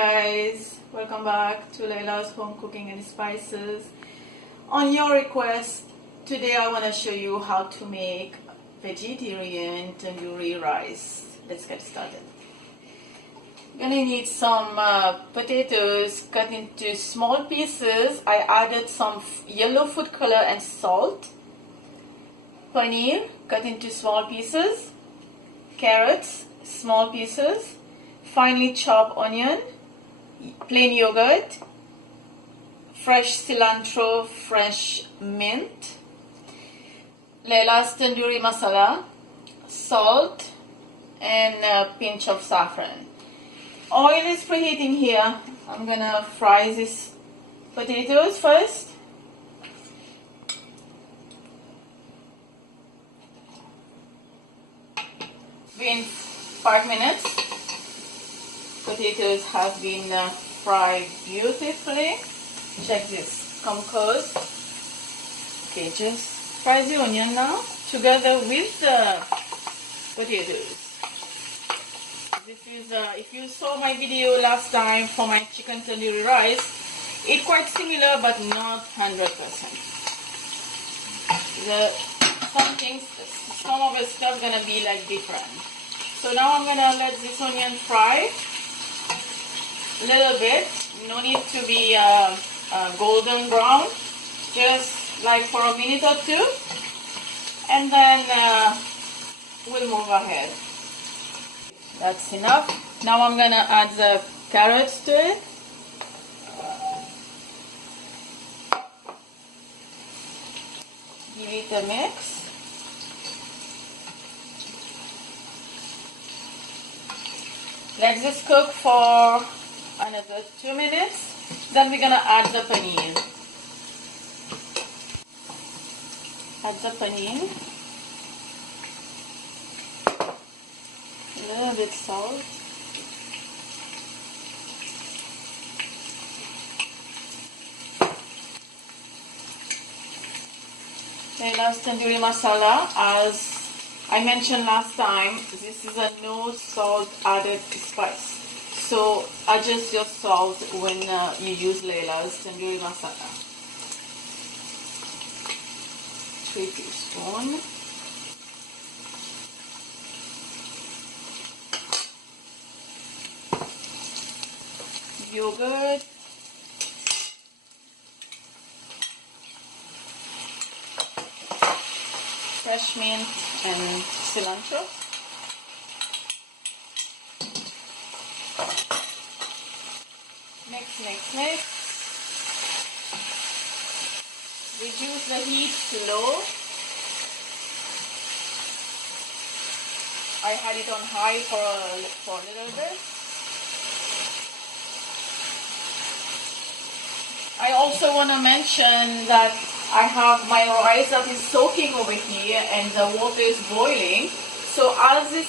guys, welcome back to Laila's Home Cooking and Spices. On your request, today I want to show you how to make vegetarian tandoori rice. Let's get started. You're gonna need some potatoes cut into small pieces. I added some yellow food color and salt. Paneer cut into small pieces. Carrots, small pieces. Finely chopped onion, plain yogurt, fresh cilantro, fresh mint, Laila's tandoori masala, salt, and a pinch of saffron. Oil is preheating here. I'm gonna fry these potatoes first. Been 5 minutes. Potatoes have been fried beautifully. Check this, come close. Okay, just fry the onion now together with the potatoes. This is if you saw my video last time for my chicken tandoori rice, it's quite similar but not 100%. Some of the stuff gonna be like different. So now I'm gonna let this onion fry a little bit. No need to be golden brown, just like for a minute or two, and then we'll move ahead. That's enough. Now I'm gonna add the carrots to it. Give it a mix. Let this cook for another 2 minutes. Then we're gonna add the paneer. Add the paneer. A little bit salt. Laila's tandoori masala, as I mentioned last time, this is a no salt added spice. So adjust your salt when you use Laila's tandoori masala. 3 teaspoons. Yogurt. Fresh mint and cilantro. Mix. Reduce the heat to low. I had it on high for a little bit. I also want to mention that I have my rice that is soaking over here and the water is boiling. So as this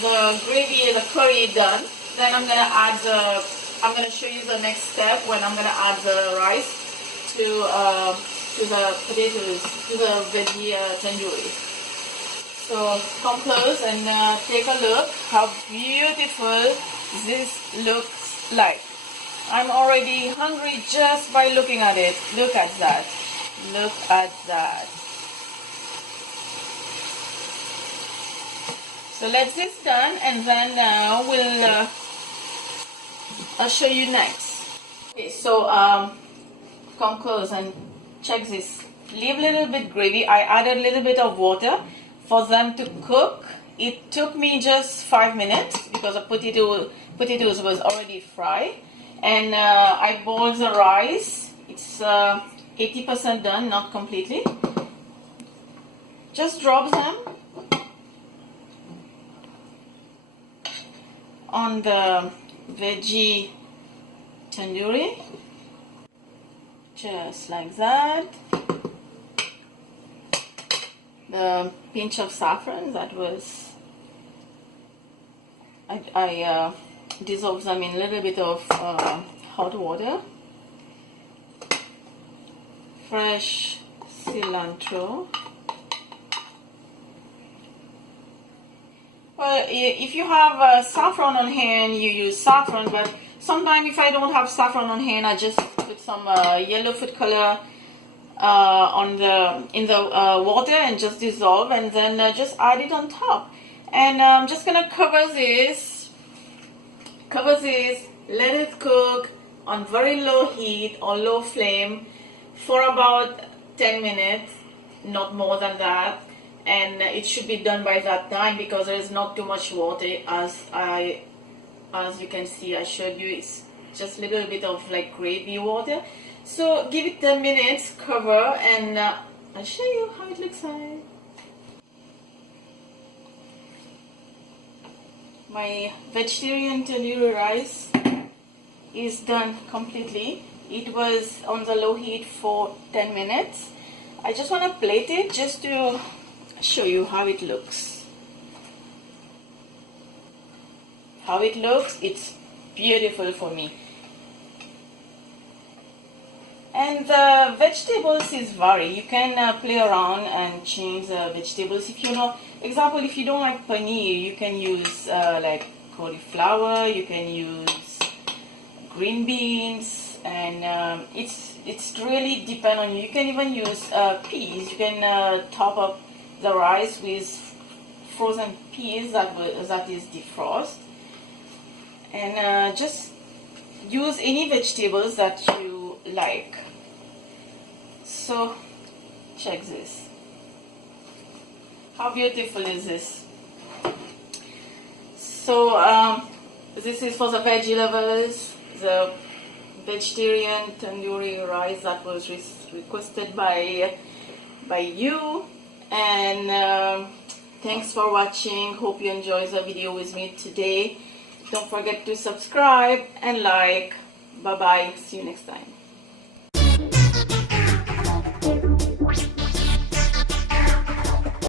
the gravy and the curry is done, then I'm gonna show you the next step when I'm gonna add the rice to the potatoes, to the veggie tandoori. So come close and take a look how beautiful this looks like. I'm already hungry just by looking at it. Look at that. Look at that. So let this done and then I'll show you next. Okay, so come close and check this. Leave a little bit gravy. I added a little bit of water for them to cook. It took me just 5 minutes because the potatoes was already fried. And I boiled the rice. It's 80% done, not completely. Just drop them on the veggie tandoori, just like that. The pinch of saffron, that was I dissolve them in a little bit of hot water. Fresh cilantro. Well, if you have saffron on hand, you use saffron, but sometimes if I don't have saffron on hand, I just put some yellow food color in the water and just dissolve, and then just add it on top. And I'm just gonna cover this, let it cook on very low heat or low flame for about 10 minutes, not more than that. And it should be done by that time because there is not too much water, as you can see. I showed you it's just a little bit of like gravy water. So give it 10 minutes, cover, and I'll show you how it looks like. My vegetarian tandoori rice is done completely. It was on the low heat for 10 minutes. I just want to plate it just to show you how it looks. It's beautiful for me. And the vegetables is vary. You can play around and change the vegetables. If you if you don't like paneer, you can use like cauliflower. You can use green beans, and it's really depend on you. You can even use peas. You can top up the rice with frozen peas that is defrost, and just use any vegetables that you like. So check this. How beautiful is this? So this is for the veggie lovers, the vegetarian tandoori rice that was requested by you. And thanks for watching. Hope you enjoyed the video with me today. Don't forget to subscribe and like. Bye bye. See you next time.